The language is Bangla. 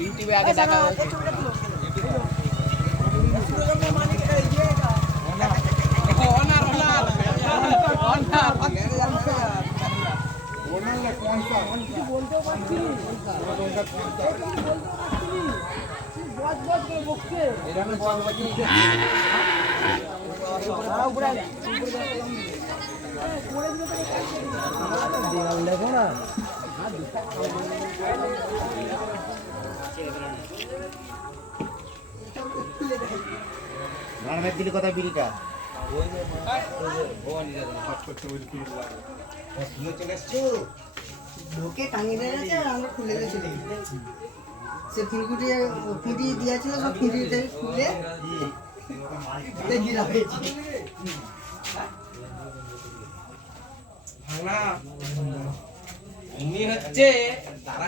ইউটিউবে আগে দেখা হয়েছে। অনার অনার অনার গানের দিলি কথা বিড়িটা। ঢোকে টাঙিয়ে নিয়ে আমরা খুলে চলে গেছি সে ফুলকুটি ফুটি দিয়েছিল সব ফুটিতে খুলে গিরা হয়েছে উনি হচ্ছে তারা